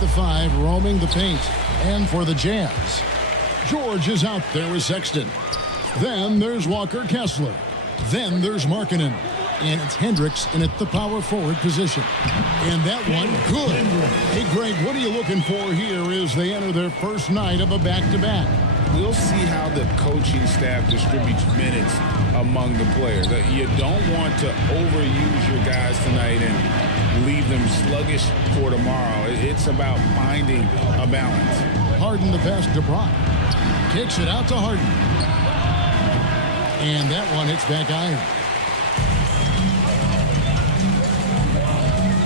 The 5 roaming the paint. And for the Jazz, George is out there with Sexton. Then there's Walker Kessler. Then there's Markkanen. And it's Hendricks in at the power forward position. And that one, good. Hey, Greg, what are you looking for here as they enter their first night of a back-to-back? We'll see how the coaching staff distributes minutes among the players. You don't want to overuse your guys tonight and leave them sluggish for tomorrow. It's about finding a balance. Harden the pass to Brock. Kicks it out to Harden. And that one hits back iron.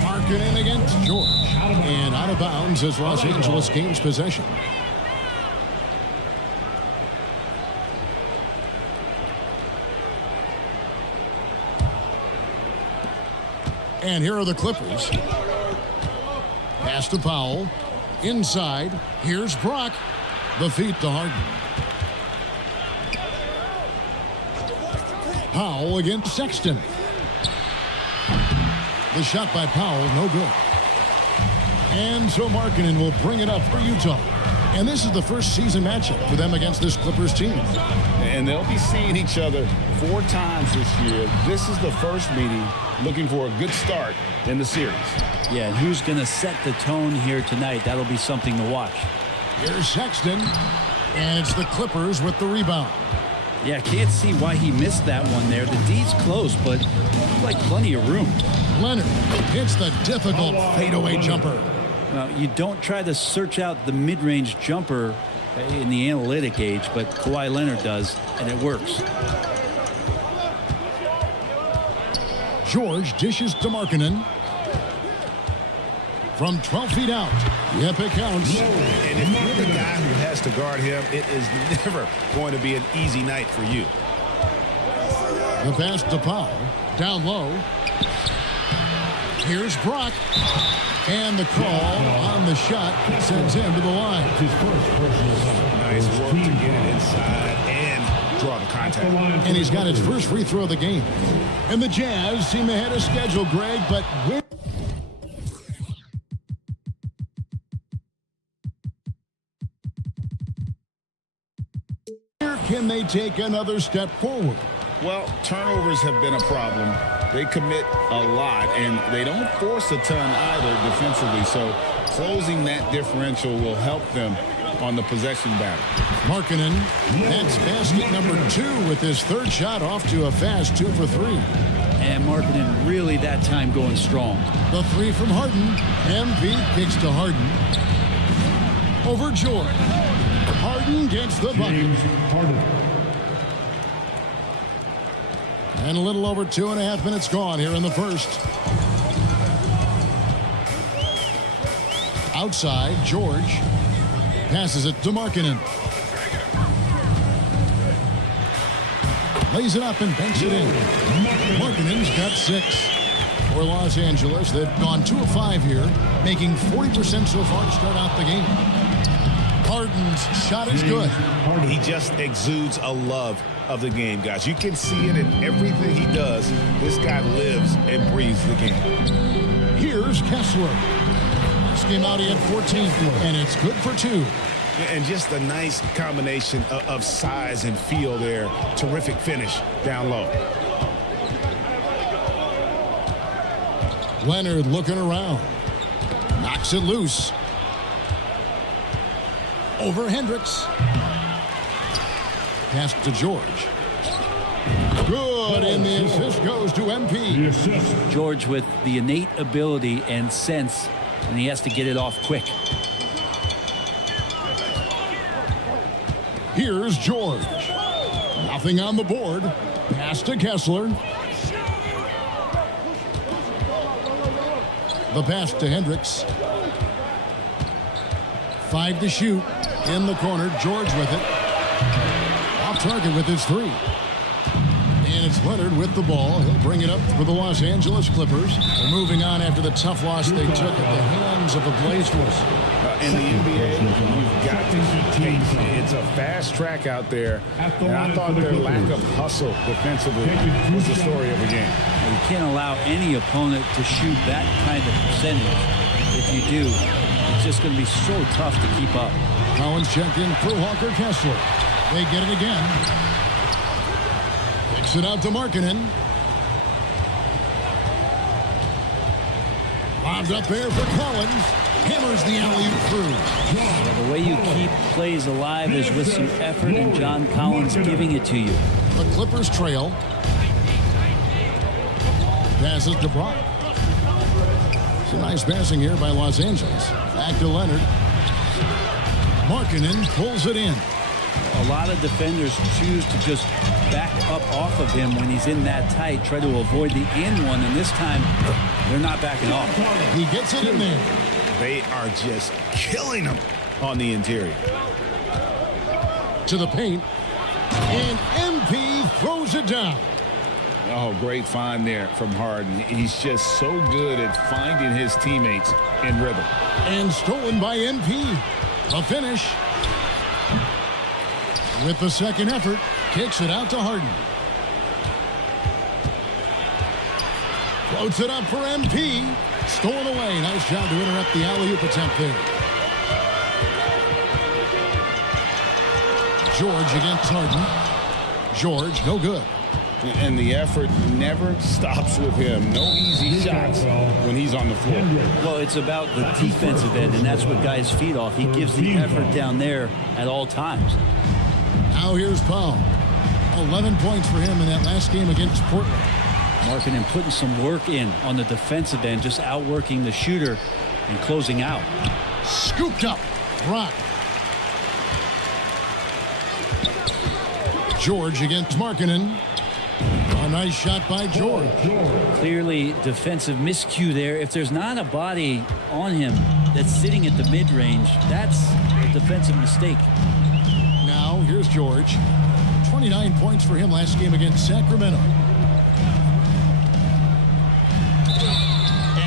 Markkanen against George. And out of bounds as Los Angeles gains possession. And here are the Clippers. Pass to Powell. Inside. Here's Brock. The feet to Harden. Powell against Sexton. The shot by Powell, no good. And so Markkanen will bring it up for Utah. And this is the first season matchup for them against this Clippers team. And they'll be seeing each other 4 times this year. This is the first meeting, looking for a good start in the series. Yeah, and who's going to set the tone here tonight? That'll be something to watch. Here's Sexton, and it's the Clippers with the rebound. Yeah, can't see why he missed that one there. The D's close, but like plenty of room. Leonard hits the difficult fadeaway jumper. Well, you don't try to search out the mid-range jumper in the analytic age, but Kawhi Leonard does, and it works. George dishes to Markkanen. From 12 feet out. Yep, it counts. And if you're the guy who has to guard him, it is never going to be an easy night for you. The pass to Powell. Down low. Here's Brock. And the call on the shot sends him to the line. Nice work to get it inside and draw the contact. And he's got his first free throw of the game. And the Jazz seem ahead of schedule, Greg, but where can they take another step forward? Well, turnovers have been a problem. They commit a lot, and they don't force a ton either defensively. So closing that differential will help them on the possession battle. Markkanen, that's basket number 2 with his third shot off to a fast 2 for 3. And Markkanen really that time going strong. The 3 from Harden. MP kicks to Harden. Over George. Harden gets the bucket. And a little over 2.5 minutes gone here in the first. Outside, George passes it to Markkanen. Lays it up and banks it in. Markkanen's got 6. For Los Angeles, they've gone 2 of 5 here, making 40% so far to start out the game. Harden's shot is good. He just exudes a love of the game, guys. You can see it in everything he does. This guy lives and breathes the game. Here's Kessler. Last game out, he had 14, and it's good for 2. And just a nice combination of size and feel there. Terrific finish down low. Leonard looking around. Knocks it loose. Over Hendricks. Pass to George. Good, and the assist goes to MP. George with the innate ability and sense, and he has to get it off quick. Here's George. Nothing on the board. Pass to Kessler. The pass to Hendricks. 5 to shoot. In the corner, George with it. Off target with his 3. And it's Leonard with the ball. He'll bring it up for the Los Angeles Clippers. They're moving on after the tough loss they took at the hands of the Blazers. In the NBA, you've got to keep pace. It's a fast track out there. And I thought their lack of hustle defensively was the story of the game. You can't allow any opponent to shoot that kind of percentage. If you do, It's just going to be so tough to keep up. Collins checked in for Walker Kessler. They get it again. Kicks it out to Markkanen. Lobbed up there for Collins. Hammers the alley-oop through. Yeah, the way you keep plays alive is with some effort, and John Collins giving it to you. The Clippers trail. Passes to Brock. Some nice passing here by Los Angeles. Back to Leonard. Markkanen pulls it in. A lot of defenders choose to just back up off of him when he's in that tight, try to avoid the and one, and this time they're not backing off. He gets it in there. They are just killing him on the interior. To the paint. And MP throws it down. Oh, great find there from Harden. He's just so good at finding his teammates in rhythm. And stolen by MP. A finish. With the second effort, kicks it out to Harden. Floats it up for MP. Stolen away. Nice job to interrupt the alley-oop attempt there. George against Harden. George, no good. And the effort never stops with him. No easy shots when he's on the floor. Well, it's about the defensive end, and that's what guys feed off. He gives the effort down there at all times. Now here's Powell. 11 points for him in that last game against Portland. Markkanen putting some work in on the defensive end, just outworking the shooter and closing out. Scooped up. Brock. George against Markkanen. A nice shot by George. Clearly defensive miscue there. If there's not a body on him that's sitting at the mid-range, that's a defensive mistake. Now here's George. 29 points for him last game against Sacramento.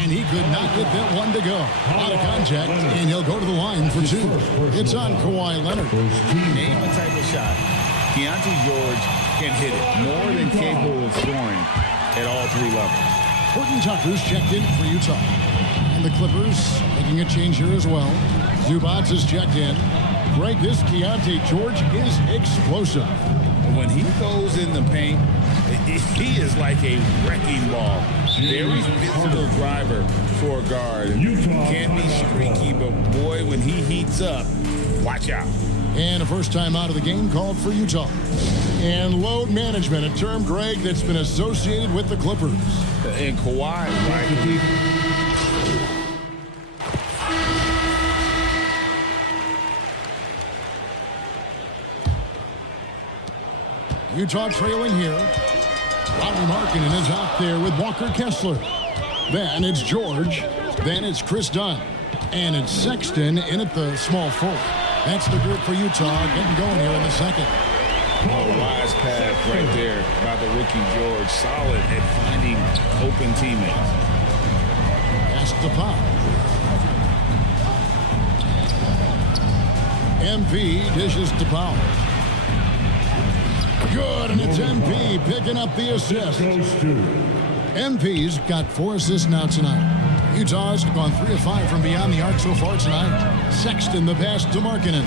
And he could not get that one to go. Out of contact, and he'll go to the line for two. It's on Kawhi Leonard. Name the type of shot Keontae George can hit it. More than capable of scoring at all three levels. Horton Tucker's checked in for Utah. And the Clippers making a change here as well. Zubats is checked in. Greg, this Keontae George is explosive. When he goes in the paint, he is like a wrecking ball. Very physical driver for a guard. Can be streaky, but boy, when he heats up, watch out. And a first time out of the game called for Utah. And load management, a term, Greg, that's been associated with the Clippers. And Kawhi, right? Utah trailing here. Lauri Markkanen is out there with Walker Kessler. Then it's George. Then it's Chris Dunn. And it's Sexton in at the small forward. That's the group for Utah getting going here in the second. Oh, wise pass right there by the rookie George. Solid at finding open teammates. Pass to Pop. MP dishes to Powell. Good, and it's MP picking up the assist. MP's got 4 assists now tonight. Utah's gone 3 of 5 from beyond the arc so far tonight. Sexton the pass to Markkanen.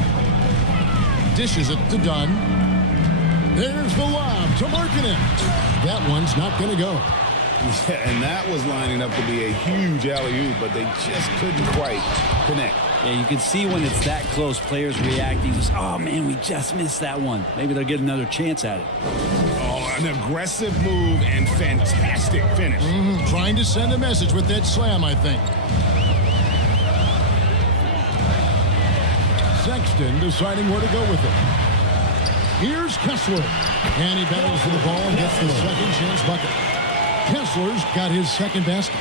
Dishes it to Dunn. There's the lob to Markkanen. That one's not going to go. Yeah, and that was lining up to be a huge alley-oop, but they just couldn't quite connect. Yeah, you can see when it's that close, players reacting. Just, oh, man, we just missed that one. Maybe they'll get another chance at it. Oh, an aggressive move and fantastic finish. Trying to send a message with that slam, I think. Sexton deciding where to go with it. Here's Kessler. And he battles for the ball and gets the second chance bucket. Kessler's got his second basket.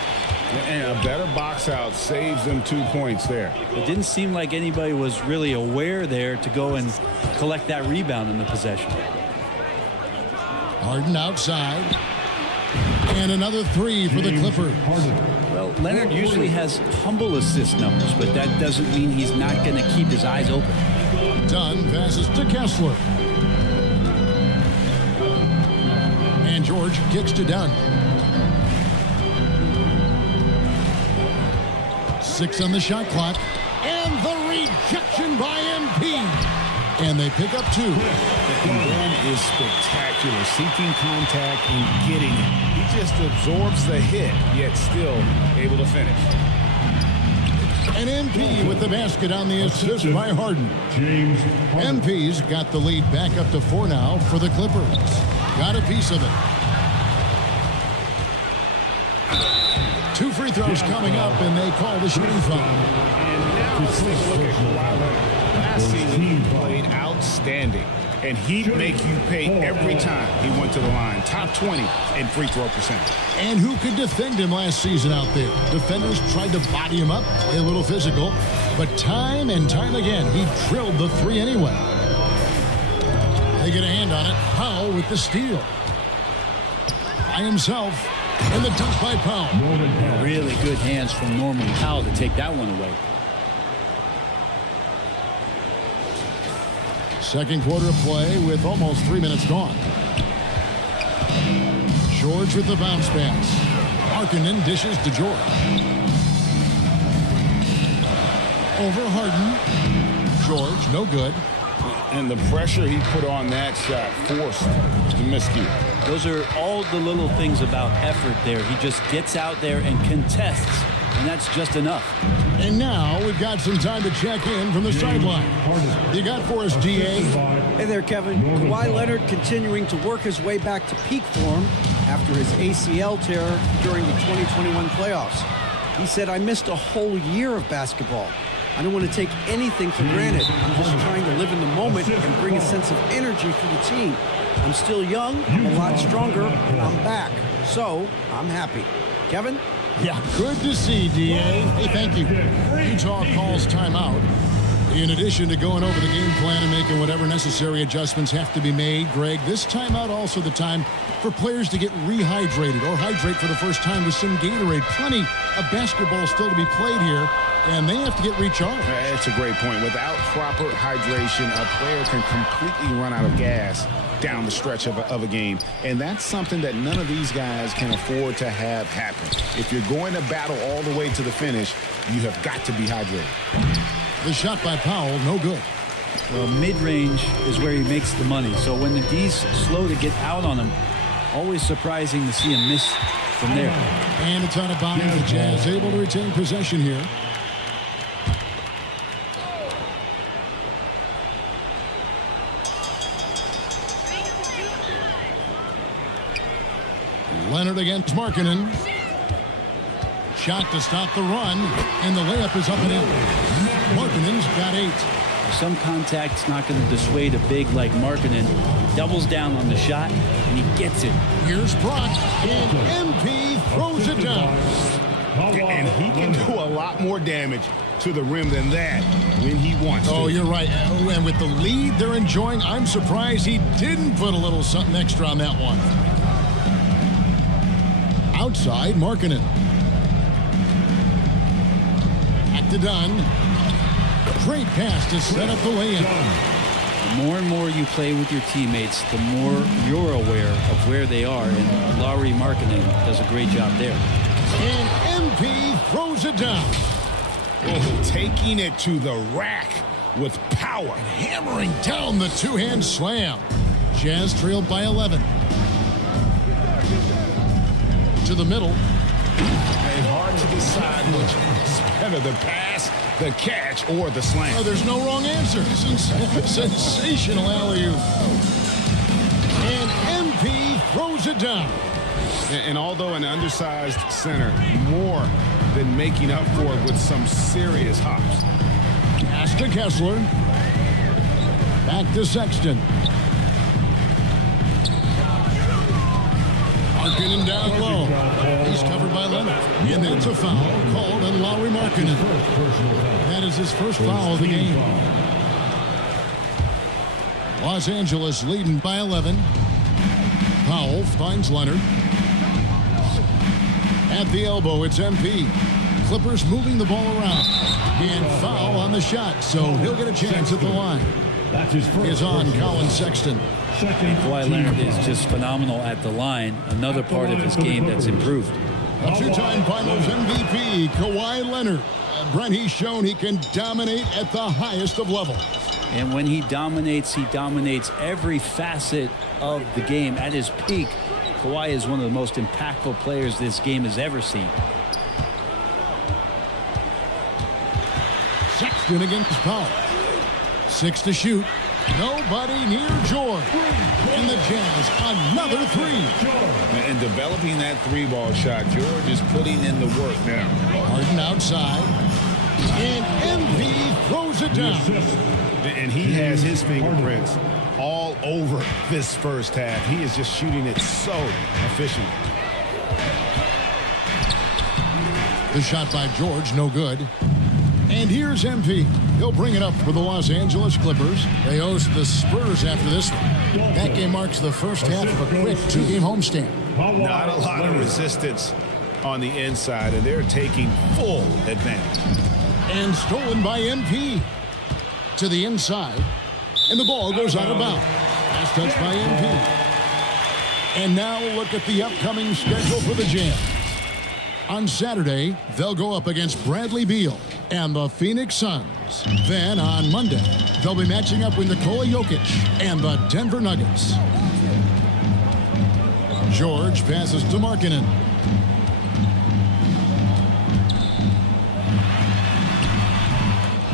And a better box out saves them 2 points there. It didn't seem like anybody was really aware there to go and collect that rebound in the possession. Harden outside. And another 3 for the Clippers. Well, Leonard usually has humble assist numbers, but that doesn't mean he's not going to keep his eyes open. Dunn passes to Kessler. And George kicks to Dunn. 6 on the shot clock. And the rejection by MP. And they pick up 2. The run is spectacular, seeking contact and getting it. He just absorbs the hit, yet still able to finish. And MP with the basket on the assist by Harden. MP's got the lead back up to 4 now for the Clippers. Got a piece of it. 2 free throws coming up, and they call the shooting foul. And now let's take a look at Kawhi Leonard. Last season, he played outstanding, and he'd make you pay every time he went to the line. Top 20 in free throw percentage. And who could defend him last season out there? Defenders tried to body him up, play a little physical, but time and time again, he drilled the 3 anyway. They get a hand on it. Powell with the steal. By himself, and the dunk by Powell. Really good hands from Norman Powell to take that one away. Second quarter of play with almost 3 minutes gone. George with the bounce pass. Markkanen dishes to George. Over Harden. George, no good. And the pressure he put on that shot forced the miscue. Those are all the little things about effort there. He just gets out there and contests, and that's just enough. And now we've got some time to check in from the sideline. You got for us, DA? Hey there, Kevin. Kawhi Leonard continuing to work his way back to peak form after his ACL tear during the 2021 playoffs. He said, "I missed a whole year of basketball. I don't want to take anything for granted. I'm just trying to live in the moment and bring a sense of energy for the team. I'm still young, I'm a lot stronger, and I'm back. So, I'm happy." Kevin? Yeah, good to see, DA. Hey, thank you. Utah calls timeout. In addition to going over the game plan and making whatever necessary adjustments have to be made, Greg, this timeout also the time for players to get rehydrated or hydrate for the first time with some Gatorade. Plenty of basketball still to be played here, and they have to get recharged. That's a great point. Without proper hydration, a player can completely run out of gas down the stretch of a game. And that's something that none of these guys can afford to have happen. If you're going to battle all the way to the finish, you have got to be hydrated. The shot by Powell, no good. Well, mid-range is where he makes the money. So when the D's slow to get out on him, always surprising to see him miss from there. And it's out of bounds. The Jazz able to retain possession here. Leonard against Markkanen. Shot to stop the run, and the layup is up and in. Markkanen's got 8. Some contact's not going to dissuade a big like Markkanen. He doubles down on the shot, and he gets it. Here's Brock, and MP throws it down. And he can do a lot more damage to the rim than that when he wants to. Oh, you're right. And with the lead they're enjoying, I'm surprised he didn't put a little something extra on that one. Outside, Markkanen. Back to Dunn. Great pass to set up the lay-in. The more and more you play with your teammates, the more you're aware of where they are, and Lauri Markkanen does a great job there. And MP throws it down. Oh, taking it to the rack with power. Hammering down the two-hand slam. Jazz trailed by 11. To the middle. And hard to decide which is better, the pass, the catch, or the slam. Oh, there's no wrong answer. Sensational alley-oop. And MP throws it down. And although an undersized center, more than making up for it with some serious hops. Pass to Kessler. Back to Sexton. Markkanen down low. He's covered by Leonard. And it's a foul called on Lauri Markkanen. That is his first foul of the game. Los Angeles leading by 11. Powell finds Leonard. At the elbow, it's MP. Clippers moving the ball around. And foul on the shot, so he'll get a chance at the line. Is on Colin Sexton. Kawhi Leonard is just phenomenal at the line. Another part of his game that's improved. A two-time Finals MVP, Kawhi Leonard. Brent, he's shown he can dominate at the highest of levels. And when he dominates every facet of the game. At his peak, Kawhi is one of the most impactful players this game has ever seen. Sexton against Powell. 6 to shoot. Nobody near George. And the Jazz, another three. And developing that three-ball shot, George is putting in the work now. Harden outside. And MV throws it down. And he has his fingerprints all over this first half. He is just shooting it so efficient. The shot by George, no good. And here's MP. He'll bring it up for the Los Angeles Clippers. They host the Spurs after this one. That game marks the first half of a quick two-game homestand. Not a lot of resistance on the inside, and they're taking full advantage. And stolen by MP. To the inside. And the ball goes out of bounds. Last touch by MP. And now we'll look at the upcoming schedule for the Jazz. On Saturday, they'll go up against Bradley Beal and the Phoenix Suns. Then on Monday, they'll be matching up with Nikola Jokic and the Denver Nuggets. George passes to Markkanen.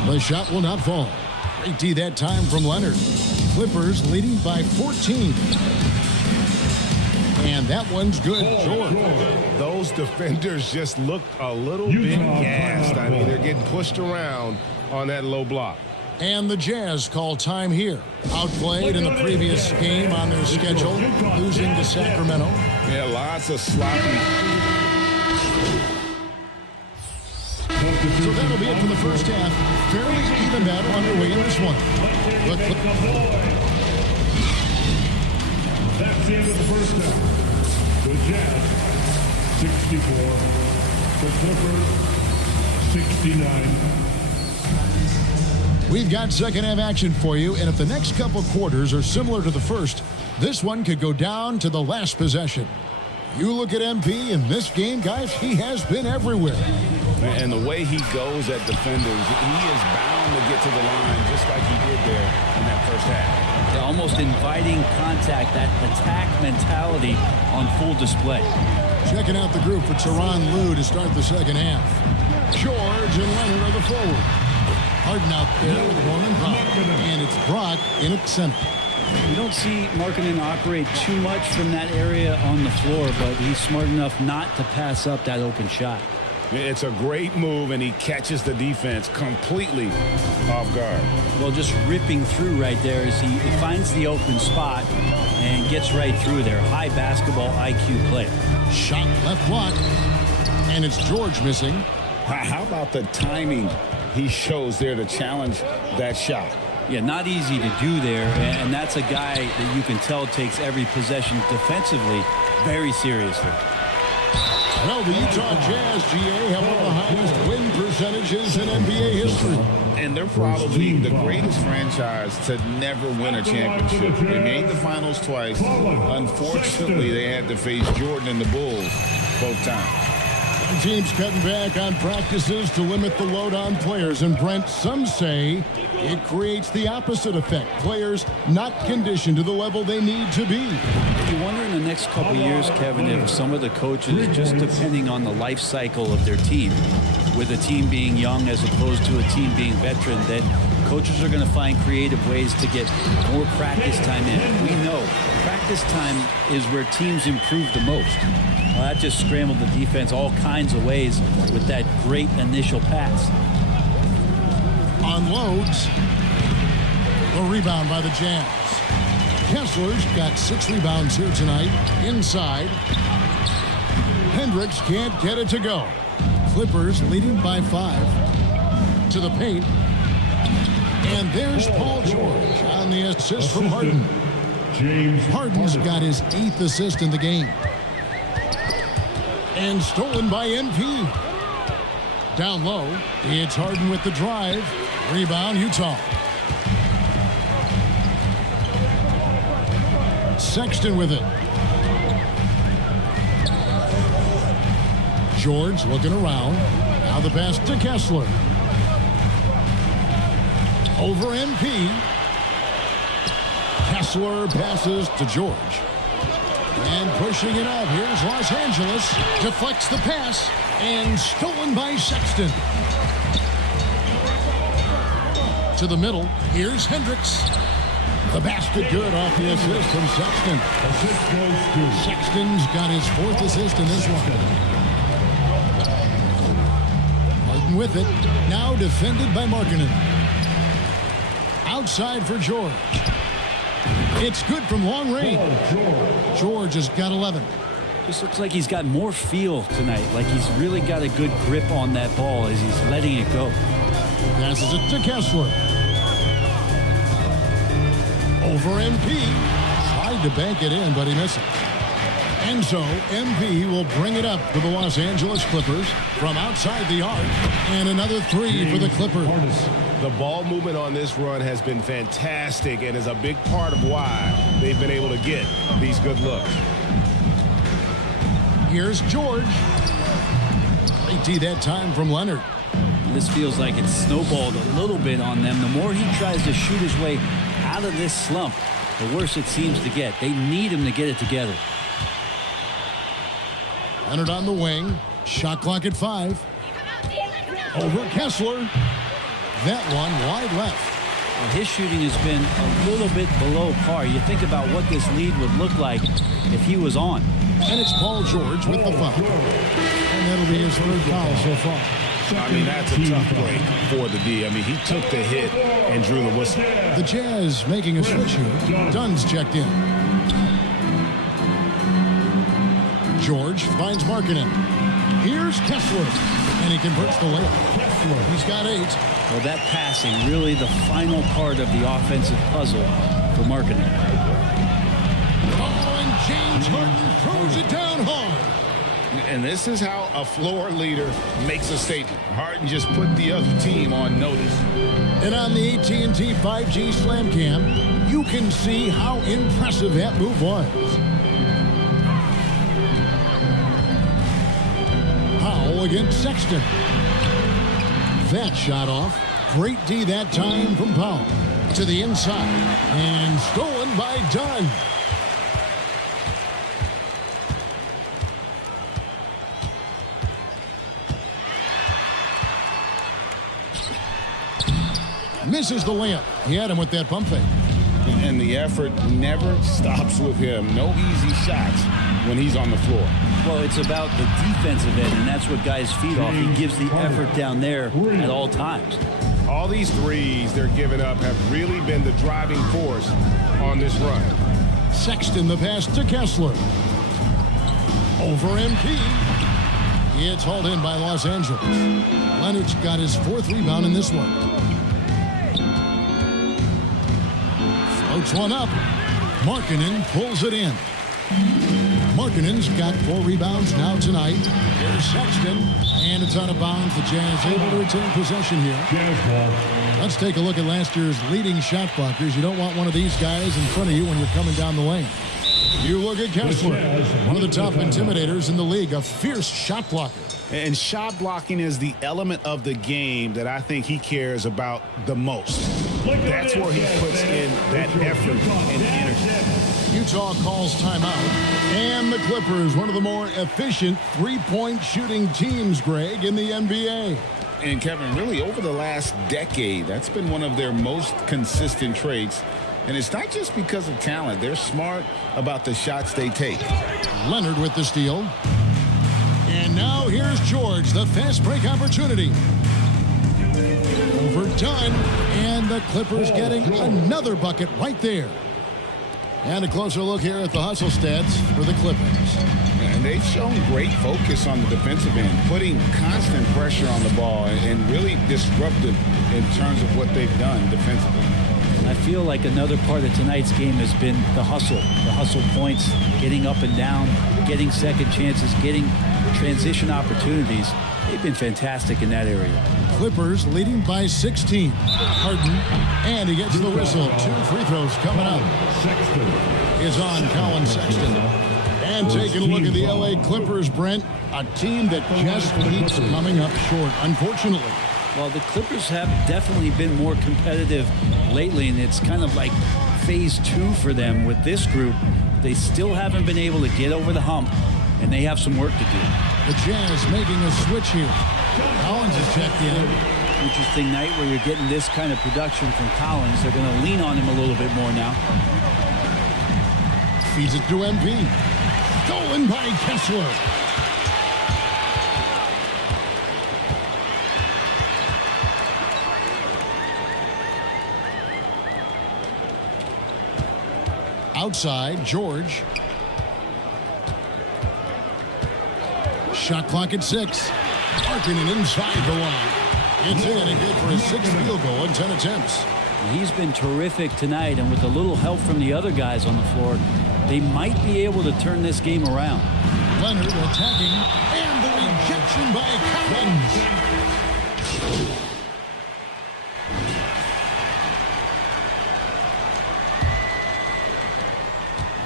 The shot will not fall. Great D that time from Leonard. Clippers leading by 14. And that one's good, George. Those defenders just looked a little bit gassed. I mean, they're getting pushed around on that low block. And the Jazz call time here. Outplayed in the previous game on their schedule, losing to Sacramento. Yeah, lots of sloppy. So that'll be it for the first half. Fairly even battle underway in this one. That's the end of the first half. The Jazz, 64. The Clippers, 69. We've got second half action for you, and if the next couple quarters are similar to the first, this one could go down to the last possession. You look at MP in this game, guys, he has been everywhere. And the way he goes at defenders, he is bound to get to the line just like he did there in that first half. They're almost inviting contact, that attack mentality on full display. Checking out the group for Tyronn Lue to start the second half. George and Leonard are the forward. Harden out there with Norman Powell. And it's Brock in at center. You don't see Markkanen operate too much from that area on the floor, but he's smart enough not to pass up that open shot. It's a great move, and he catches the defense completely off guard. Well, just ripping through right there as he finds the open spot and gets right through there. High basketball IQ player. Shot left block. And it's George missing. How about the timing he shows there to challenge that shot? Yeah, not easy to do there, and that's a guy that you can tell takes every possession defensively very seriously. Well, the Utah Jazz, GA, have one of the highest win percentages in NBA history. And they're probably the greatest franchise to never win a championship. They made the finals twice. Unfortunately, they had to face Jordan and the Bulls both times. Some teams cutting back on practices to limit the load on players. And Brent, some say it creates the opposite effect. Players not conditioned to the level they need to be. You wonder in the next couple years, Kevin, if some of the coaches, just depending on the life cycle of their team, with a team being young as opposed to a team being veteran, that coaches are going to find creative ways to get more practice time in. We know practice time is where teams improve the most. Well, that just scrambled the defense all kinds of ways with that great initial pass. Unloads. The rebound by the Jazz. Kessler's got 6 rebounds here tonight. Inside. Hendricks can't get it to go. Clippers leading by 5. To the paint. And there's Paul George on the assist from Harden. Harden's got his 8th assist in the game. And stolen by MP. Down low, it's Harden with the drive. Rebound, Utah. Sexton with it. George looking around. Now the pass to Kessler. Over MP. Kessler passes to George. And pushing it up. Here's Los Angeles. Deflects the pass. And stolen by Sexton. To the middle. Here's Hendricks. The basket good off the assist from Sexton. Sexton's got his 4th assist in this one. Harden with it. Now defended by Markkanen. Outside for George. It's good from long range. George has got 11. Just looks like he's got more feel tonight. Like he's really got a good grip on that ball as he's letting it go. Passes it to Kessler. Over MP. Tried to bank it in, but he misses. And so MP will bring it up for the Los Angeles Clippers from outside the arc. And another 3 for the Clippers. The ball movement on this run has been fantastic and is a big part of why they've been able to get these good looks. Here's George. Great D that time from Leonard. This feels like it's snowballed a little bit on them. The more he tries to shoot his way out of this slump, the worse it seems to get. They need him to get it together. Leonard on the wing. Shot clock at 5. Over Kessler. That one wide left. Well, his shooting has been a little bit below par. You think about what this lead would look like if he was on. And it's Paul George with the foul. And that'll be his 3rd foul so far. I mean, that's a tough break for the D. I mean, he took the hit and drew the whistle. The Jazz making a switch here. Dunn's checked in. George finds Markkanen. Here's Kessler. And he converts the layup. He's got 8. Well, that passing, really the final part of the offensive puzzle for Markkanen. Oh, and James Harden throws it down hard. And this is how a floor leader makes a statement. Harden just put the other team on notice. And on the AT&T 5G Slam Cam, you can see how impressive that move was. Powell against Sexton. That shot off. Great D that time from Powell. To the inside. And stolen by Dunn. Misses the layup. He had him with that pump fake. And the effort never stops with him. No easy shots when he's on the floor. Well, it's about the defensive end, and that's what guys feed off. He gives the effort down there at all times. All these threes they're giving up have really been the driving force on this run. Sexton the pass to Kessler. Over MP. It's hauled in by Los Angeles. Leonard's got his 4th rebound in this one. Floats one up. Markkanen pulls it in. Markkanen's got 4 rebounds now tonight. Here's Sexton, and it's out of bounds. The Jazz able to retain possession here. Let's take a look at last year's leading shot blockers. You don't want one of these guys in front of you when you're coming down the lane. You look at Kessler, one of the top intimidators in the league, a fierce shot blocker. And shot blocking is the element of the game that I think he cares about the most. That's where he puts in that effort and energy. Utah calls timeout. And the Clippers, one of the more efficient three-point shooting teams, Greg, in the NBA. And Kevin, really over the last decade, that's been one of their most consistent traits. And it's not just because of talent. They're smart about the shots they take. Leonard with the steal. And now here's George, the fast break opportunity. Overdone, and the Clippers getting another bucket right there. And a closer look here at the hustle stats for the Clippers. And they've shown great focus on the defensive end, putting constant pressure on the ball and really disruptive in terms of what they've done defensively. And I feel like another part of tonight's game has been the hustle points, getting up and down, getting second chances, getting transition opportunities. They've been fantastic in that area. Clippers leading by 16. Harden, and he gets the whistle. 2 free throws coming up. Is on Colin Sexton. And And taking a look at the LA Clippers, Brent, a team that just keeps coming up short, unfortunately. Well, the Clippers have definitely been more competitive lately, and it's kind of like phase 2 for them with this group. They still haven't been able to get over the hump, and they have some work to do. The Jazz making a switch here. Collins is checked in. Interesting night where you're getting this kind of production from Collins. They're going to lean on him a little bit more now. Feeds it to MP. Stolen by Kessler. Outside, George. Shot clock at 6. Markkanen inside the line. It's in and good for his 6th field goal in 10 attempts. He's been terrific tonight, and with a little help from the other guys on the floor, they might be able to turn this game around. Leonard attacking, and the rejection by Collins.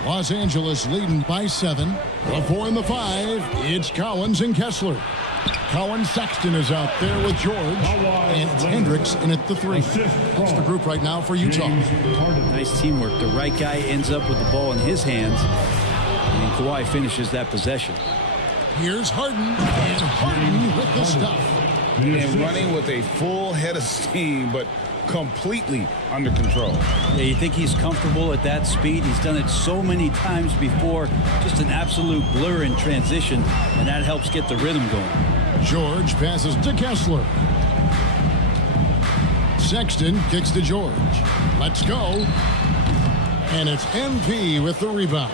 Los Angeles leading by 7. The 4 and the 5. It's Collins and Kessler. Colin Sexton is out there with George, and it's Hendricks in at the 3. That's the group right now for Utah. Nice teamwork. The right guy ends up with the ball in his hands, and Kawhi finishes that possession. Here's Harden, and Harden with the stuff. And running with a full head of steam, but completely under control. Yeah, you think he's comfortable at that speed? He's done it so many times before. Just an absolute blur in transition, and that helps get the rhythm going. George passes to Kessler. Sexton kicks to George. Let's go. And it's MP with the rebound.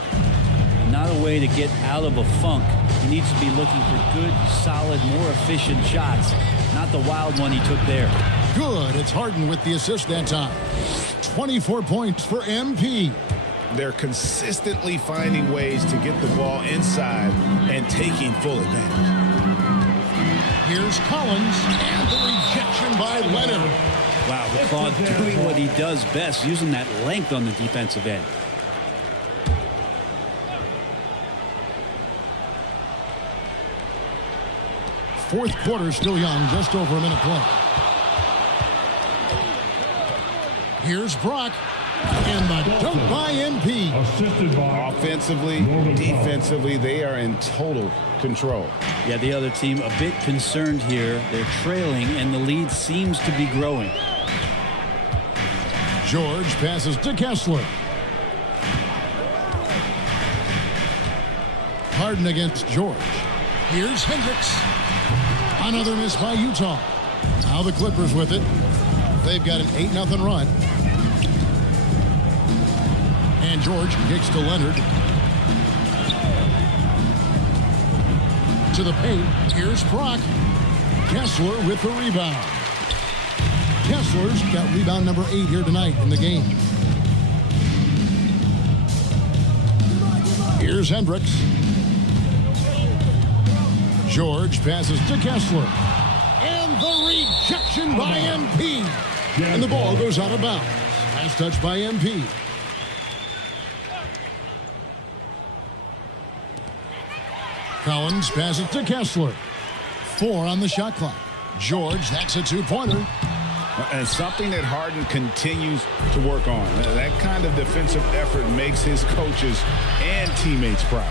Not a way to get out of a funk. He needs to be looking for good, solid, more efficient shots. Not the wild one he took there. Good. It's Harden with the assist that time. 24 points for MP. They're consistently finding ways to get the ball inside and taking full advantage. Here's Collins, and the rejection by Leonard. Wow, Claude doing what he does best, using that length on the defensive end. Fourth quarter still young, just over a minute play. Here's Brock, and the dunk by MP. Assisted by Offensively, defensively, they are in total control. Yeah, the other team a bit concerned here. They're trailing, and the lead seems to be growing. George passes to Kessler. Harden against George. Here's Hendricks. Another miss by Utah. Now the Clippers with it. They've got an 8-0 run. And George kicks to Leonard. To the paint. Here's Brock. Kessler with the rebound. Kessler's got rebound number 8 here tonight in the game. Here's Hendricks. George passes to Kessler. And the rejection by MP. And the ball goes out of bounds. Last touch by MP. Collins passes to Kessler. 4 on the shot clock. George, that's a 2-pointer. And something that Harden continues to work on. That kind of defensive effort makes his coaches and teammates proud.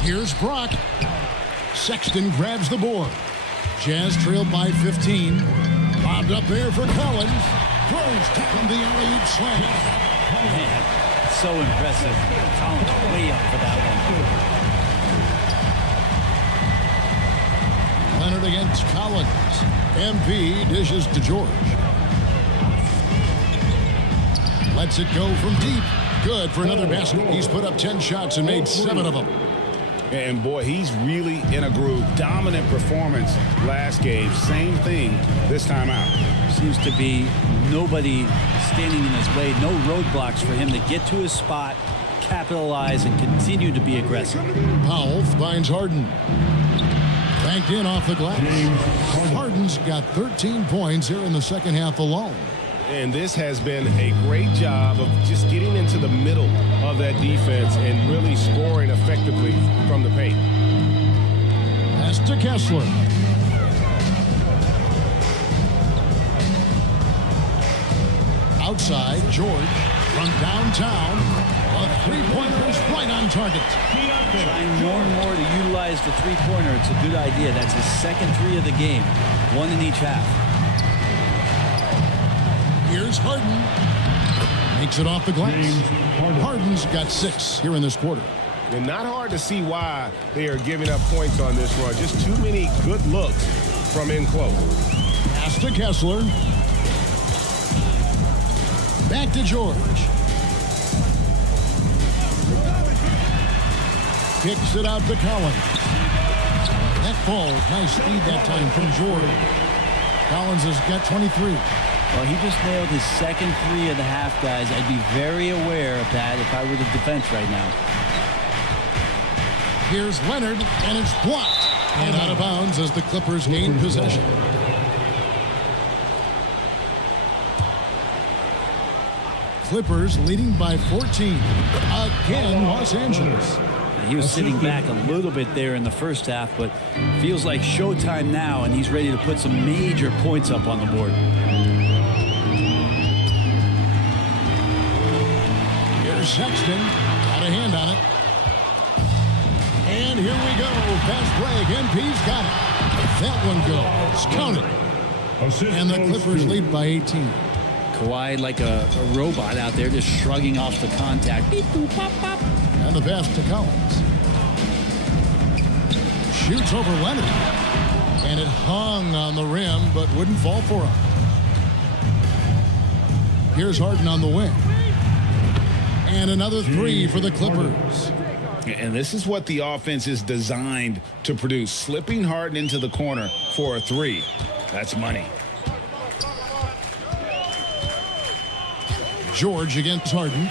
Here's Brock. Sexton grabs the board. Jazz trailed by 15. Bobbed up there for Collins. Throws down the alley-oop slam. Man, so impressive. Collins way up for that one. Leonard against Collins. MP dishes to George. Lets it go from deep. Good for another basket. He's put up 10 shots and made 7 of them. And boy, he's really in a groove. Dominant performance last game. Same thing this time out. Seems to be nobody standing in his way. No roadblocks for him to get to his spot, capitalize, and continue to be aggressive. Powell finds Harden. Banked in off the glass. Harden's got 13 points here in the second half alone. And this has been a great job of just getting into the middle of that defense and really scoring effectively from the paint. Pass to Kessler. Outside, George from downtown. A three-pointer is right on target. Trying more and more to utilize the three-pointer. It's a good idea. That's his second three of the game. One in each half. Here's Harden. Makes it off the glass. Harden's got 6 here in this quarter. And not hard to see why they are giving up points on this run. Just too many good looks from in close. Pass to Kessler. Back to George. Kicks it out to Collins. That ball, nice speed that time from George. Collins has got 23. Well, he just nailed his second three of the half, guys. I'd be very aware of that if I were the defense right now. Here's Leonard, and it's blocked. And out of bounds as the Clippers gain possession. Clippers leading by 14. Again, Los Angeles. He was sitting back a little bit there in the first half, but feels like showtime now, and he's ready to put some major points up on the board. Here's Sexton. Got a hand on it. And here we go. Fast break. MP's got it. That one goes. Count it. And the Clippers lead by 18. Kawhi like a robot out there just shrugging off the contact. Beep, boop, pop, pop. And the pass to Collins. Shoots over Leonard. And it hung on the rim, but wouldn't fall for him. Here's Harden on the wing. And another three for the Clippers. And this is what the offense is designed to produce. Slipping Harden into the corner for a three. That's money. George against Harden.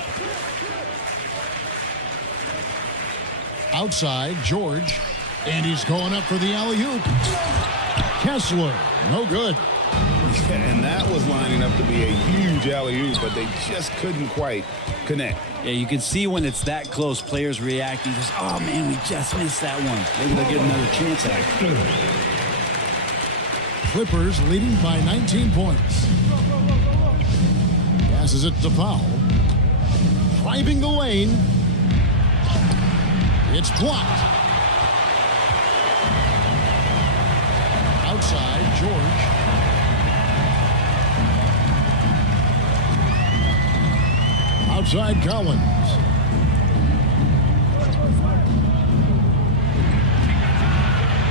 Outside, George. And he's going up for the alley-oop. Kessler, no good. And that was lining up to be a huge alley-oop, but they just couldn't quite connect. Yeah, you can see when it's that close, players reacting. Just, oh, man, we just missed that one. Maybe they'll get another chance at it. Clippers leading by 19 points. Passes it to Powell. Driving the lane. It's blocked. Outside, George. Outside, Collins.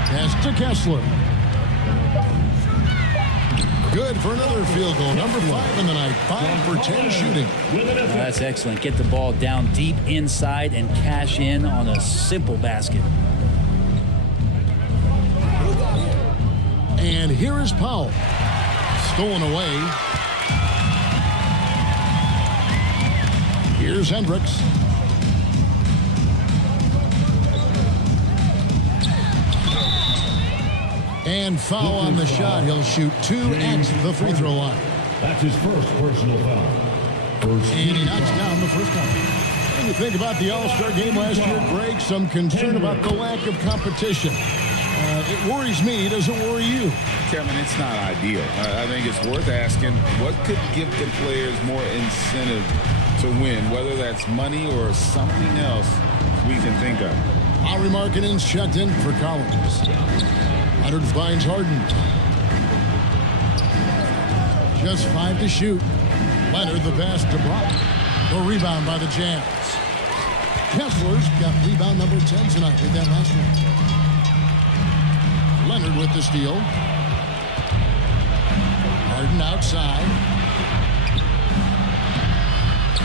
Pass to Kessler. Good for another field goal. Number 5 in the night. 5 for 10 shooting. That's excellent. Get the ball down deep inside and cash in on a simple basket. And here is Powell. Stolen away. Here's Hendricks. And foul on the shot. He'll shoot 2 at the free throw line. That's his first personal foul. And he knocks down the first one. When you think about the All-Star game last year, Greg, some concern about the lack of competition. It worries me. Does it worry you? Kevin, it's not ideal. I think it's worth asking what could give the players more incentive to win, whether that's money or something else we can think of. Lauri Markkanen's checked in for Collins. Leonard finds Harden. Just 5 to shoot. Leonard the pass to Brock. The rebound by the Jazz. Kessler's got rebound number 10 tonight with that last one. Leonard with the steal. Harden outside.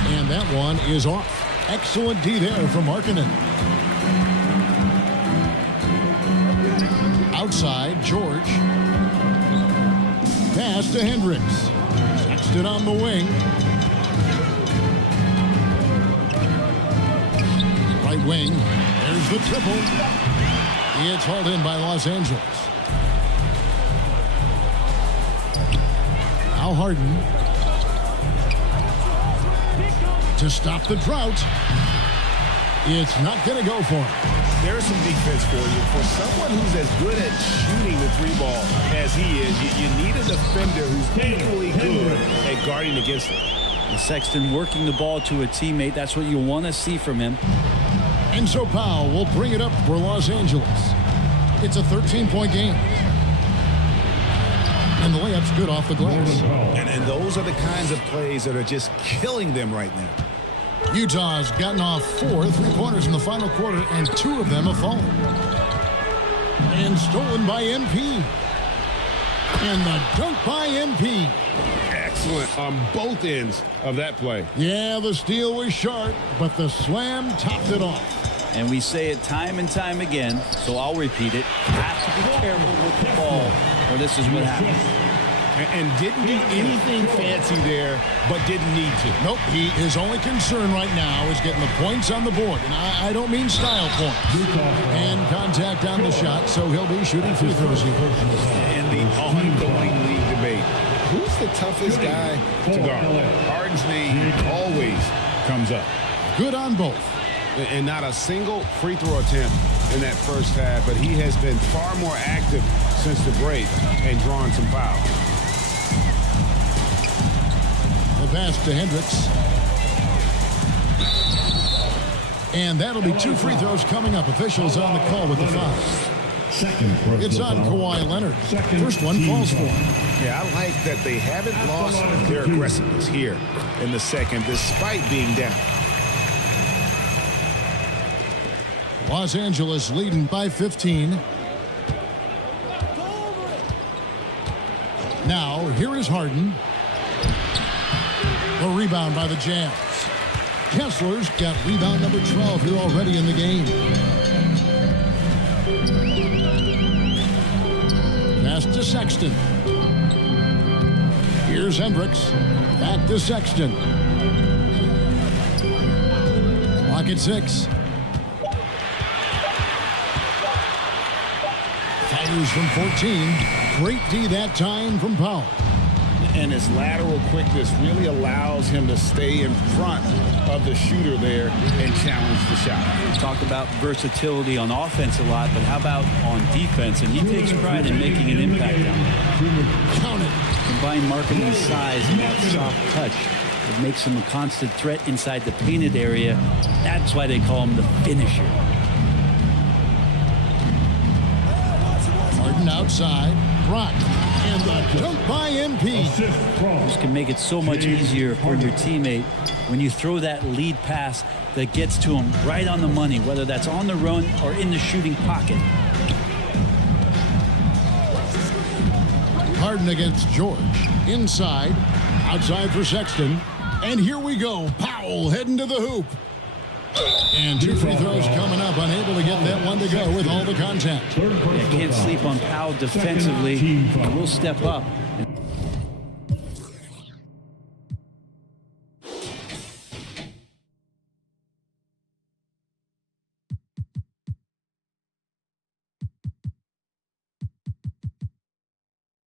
And that one is off. Excellent D there from Markkanen. Outside, George. Pass to Hendricks. Sexton on the wing. Right wing. There's the triple. It's hauled in by Los Angeles. Now Harden. to stop the drought. It's not going to go for him. There's some defense for you. For someone who's as good at shooting the three ball as he is, you need a defender who's equally good at guarding against it. And Sexton working the ball to a teammate. That's what you want to see from him. And so Powell will bring it up for Los Angeles. It's a 13-point game. And the layup's good off the glass. And those are the kinds of plays that are just killing them right now. Utah's gotten off 4 3-pointers in the final quarter, and 2 of them have fallen. And stolen by MP. And the dunk by MP. Excellent on both ends of that play. Yeah, the steal was sharp, but the slam topped it off. And we say it time and time again, so I'll repeat it. Have to be careful with the ball, or this is what happens. And didn't do anything fancy there, but didn't need to. Nope, his only concern right now is getting the points on the board. And I don't mean style points. And contact on the shot, so he'll be shooting free throws here. And the ongoing league debate. Who's the toughest guy to guard? Harden's name always comes up. Good on both. And not a single free throw attempt in that first half, but he has been far more active since the break and drawing some fouls. The pass to Hendricks. And that'll be 2 free throws coming up. Officials on the call with the foul. It's on Kawhi Leonard. First one falls for him. Yeah, I like that they haven't lost their aggressiveness here in the second, despite being down. Los Angeles leading by 15. Now, here is Harden. The rebound by the Jazz. Kessler's got rebound number 12 here already in the game. Pass to Sexton. Here's Hendricks. Back to Sexton. Clock at 6. Fires from 14. Great D that time from Powell. And his lateral quickness really allows him to stay in front of the shooter there and challenge the shot. We talk about versatility on offense a lot, but how about on defense? And he takes pride in making an impact down there. Count it. Combined marking size and that soft touch, it makes him a constant threat inside the painted area. That's why they call him the finisher. Harden outside. Brock. And the dunk by MP. This can make it so much easier for your teammate when you throw that lead pass that gets to him right on the money, whether that's on the run or in the shooting pocket. Harden against George. Inside. Outside for Sexton. And here we go. Powell heading to the hoop. And 2 free throws coming up. Unable to get that one to go with all the contact. Yeah, can't sleep on Powell defensively. He will step up.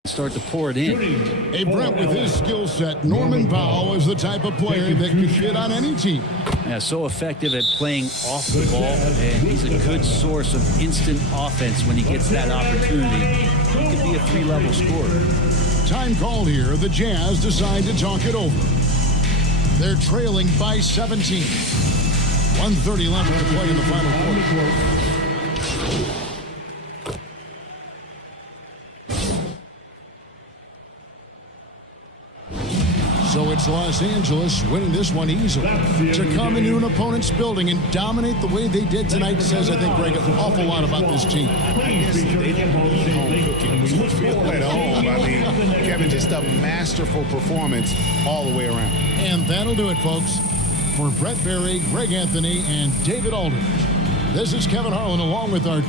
Start to pour it in. Hey, Brent, with his skill set, Norman Powell is the type of player that could fit on any team. Yeah, so effective at playing off the ball, and he's a good source of instant offense when he gets that opportunity. He could be a 3-level scorer. Time called here. The Jazz decide to talk it over. They're trailing by 17. 1:30 left to play in the final quarter. So it's Los Angeles winning this one easily. To come into an opponent's building and dominate the way they did tonight says, I think, Greg, an awful lot about this team. I guess they didn't need home cooking. You feel at home. I mean, Kevin, just a masterful performance all the way around. And that'll do it, folks. For Brett Berry, Greg Anthony, and David Aldridge, this is Kevin Harlan along with our 2